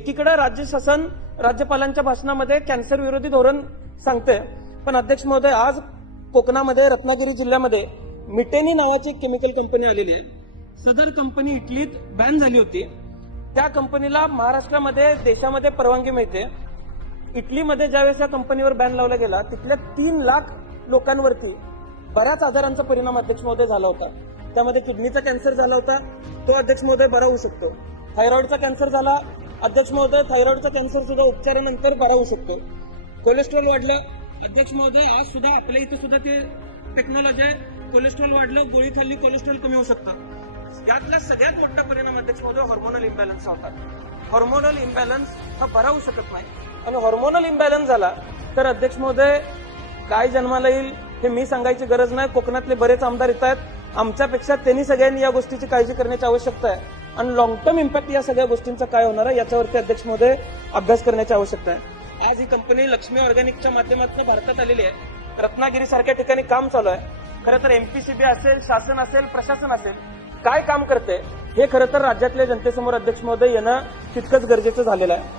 एकीकडे राज्य शासन राज्यपालांच्या भाषणामध्ये कॅन्सर विरोधी धोरण सांगते, पण अध्यक्ष महोदय आज कोकणामध्ये रत्नागिरी जिल्ह्यामध्ये मिटेनी नावाची एक केमिकल कंपनी आलेली आहे. सदर कंपनी इटलीत बॅन झाली होती. त्या कंपनीला महाराष्ट्रामध्ये देशामध्ये परवानगी मिळते. इटलीमध्ये ज्यावेळेस या कंपनीवर बॅन लावला गेला तिथल्या 3 लाख लोकांवरती बऱ्याच आजारांचा परिणाम अध्यक्ष महोदय झाला होता. त्यामध्ये किडनीचा कॅन्सर झाला होता, तो अध्यक्ष महोदय बरा होऊ शकतो. थायरॉइडचा कॅन्सर झाला अध्यक्ष महोदय, थायरॉइडचा कॅन्सर सुद्धा उपचारानंतर बरा होऊ शकतो. कोलेस्ट्रॉल वाढलं अध्यक्ष महोदय, आज सुद्धा आपल्या इथे सुद्धा ते टेक्नॉलॉजी आहे. कोलेस्ट्रॉल वाढलं, गोळी खाल्ली, कोलेस्ट्रॉल कमी होऊ शकतं. यातला सगळ्यात मोठा परिणाम अध्यक्ष महोदय हॉर्मोनल इम्बॅलन्स होतात. हॉर्मोनल इम्बॅलन्स हा बरा होऊ शकत नाही, आणि हॉर्मोनल इम्बॅलन्स झाला तर अध्यक्ष महोदय काय जन्माला येईल हे मी सांगायची गरज नाही. कोकणातले बरेच आमदार येत आहेत, आमच्यापेक्षा त्यांनी सगळ्यांनी या गोष्टीची काळजी करण्याची आवश्यकता आहे. आणि लॉंग टर्म इम्पॅक्ट या सगळ्या गोष्टींचा काय होणार आहे याच्यावरती अध्यक्ष महोदय अभ्यास करण्याची आवश्यकता आहे. आज ही कंपनी लक्ष्मी ऑर्गॅनिकच्या माध्यमातून भारतात आलेली आहे. रत्नागिरी सारख्या ठिकाणी काम चालू आहे. खरं तर एमपीसीबी असेल, शासन असेल, प्रशासन असेल, काय काम करते हे खरं तर राज्यातल्या जनतेसमोर अध्यक्ष महोदय येणं तितकंच गरजेचं झालेलं आहे.